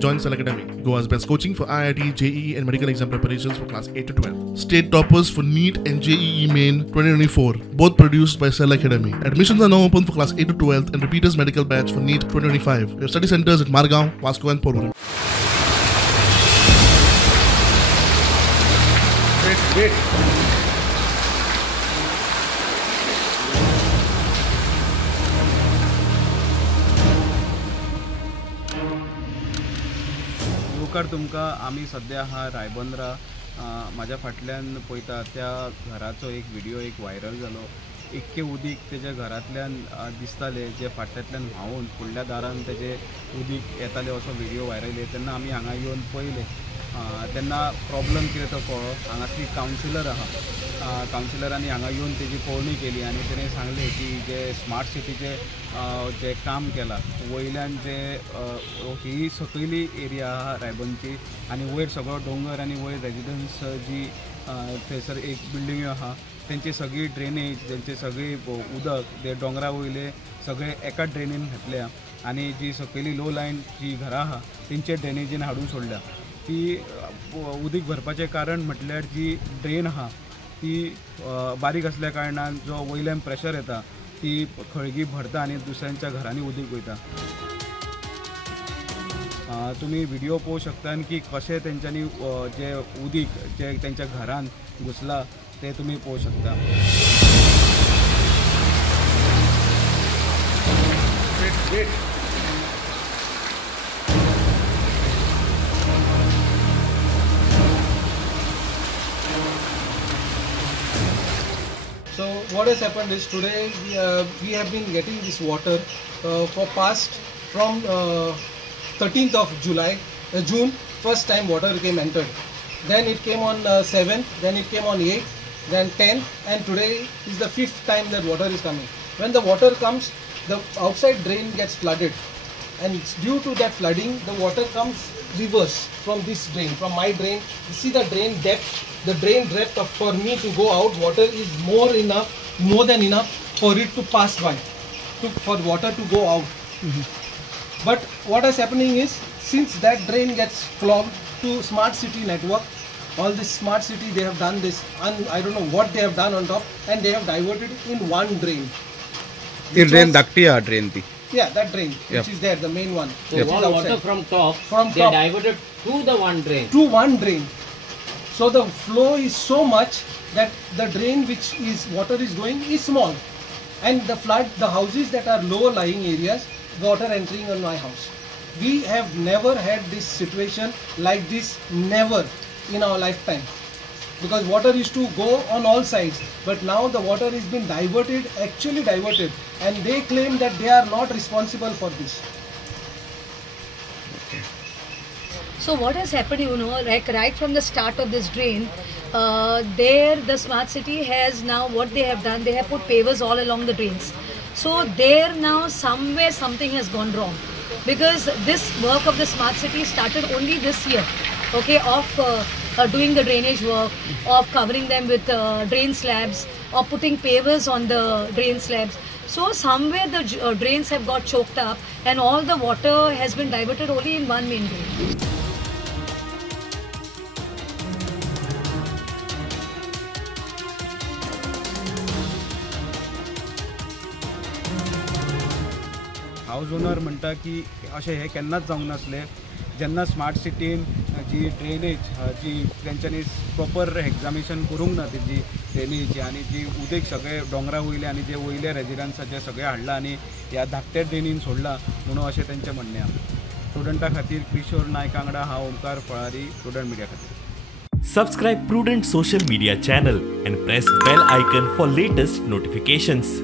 Join Cell Academy, Goa's best coaching for IIT, JEE and medical exam preparations for class 8 to 12. State toppers for NEET and JEE Main 2024, both produced by Cell Academy. Admissions are now open for class 8 to 12th and repeaters medical batch for NEET 2025. We have study centers at Margao, Vasco and Porvorim. Wait. नमस्कार तुमका आम्ही सध्या हा रायबंद्रा माझ्या फाटल्यान पळयता त्या घराचो एक व्हिडिओ एक व्हायरल जालो. इतके उदीक तेज्या घरांतल्यान दिसताले जे फाटल्यातल्यान व्हांवून फुडल्या दारान तेजे उदीक येताले असो व्हिडिओ व्हायरल येता तेन्ना आमी हांगा येवन पळयले. तेन्ना प्रॉब्लम कितें तो कळ्ळो. हांगासली कावन्सिलर आहा, कावन्सिलरांनी हांगा येवन तेजी पळोवणी केली आनी तेणें सांगलें की जे स्मार्ट सिटीचे जे काम केलां वयल्यान जे ही सकयली एरिया आहा रायबंदची आनी वयर सगळो डोंगर आनी वयर रेजिडन्स जी थंयसर एक बिल्डिंग्यो आहा तेंची सगळी ड्रेनेज तेंचे सगळी उदक ते डोंगरा वयले सगळे एका ड्रेनीन घातल्या आनी जी सकयली लो लायन जी घरां आहा तेंचे ड्रेनेजीन हाडून सोडल्या. ती उदीक भरपाचें कारण म्हटल्यार जी ड्रेन आहा ती बारीक असल्या कारणान जो वयल्यान प्रेशर येता ती खळगी भरता आनी दुसऱ्यांच्या घरांनी उदीक वयता. तुम्ही व्हिडिओ पळोवं शकता की कशें तेंच्यांनी जे उदीक जे तेंच्या घरान घुसला ते तुम्ही पळोवं शकता. So what has happened is today we have been getting this water for past from 13th of June. First time water came entered. Then it came on 7th. Then it came on 8th. Then 10th. And today is the 5th time that water is coming. When the water comes, the outside drain gets flooded. And due to that flooding, the water comes reverse from this drain, from my drain. You see the drain depth. The drain depth for me to go out, water is more than enough for it to pass by, for water to go out. But what is happening is, since that drain gets clogged to smart city network, all this smart city they have done this, and I don't know what they have done on top, and they have diverted in one drain. The drain drain. Yeah, that drain, which is there, the main one. So all water from top, they diverted to the one drain. To one drain. So the flow is so much that the drain which is water is going is small, and the houses that are lower lying areas, water entering on my house. We have never had this situation like this, never in our lifetime, because water used to go on all sides, but now the water has been actually diverted, and they claim that they are not responsible for this. So what has happened, like right from the start of this drain, there the smart city has now, what they have done, they have put pavers all along the drains. So there now somewhere something has gone wrong, because this work of the smart city started only this year, okay, of doing the drainage work, of covering them with drain slabs, or putting pavers on the drain slabs. So somewhere the drains have got choked up and all the water has been diverted only in one main drain. House owner म्हणटा की अशें हे केन्नाच जावंक नासलें. जेन्ना smart सिटीन जी drainage जी तेंच्यांनी proper examination करूंक ना तेजी ड्रेनेजची, आनी जी उदक सगळे डोंगरा वयले आनी जे वयले रेजिडन्साचे सगळे हाडला आनी ह्या धाकट्या ड्रेनीन सोडला म्हणून अशें तेंचें म्हणणें आहा. स्टुडंटा खातीर किशोर नायक वांगडा हांव ओमकार फळारी, स्टुडंट मिडिया खातीर. Subscribe Prudent social media channel and press bell icon for latest notifications.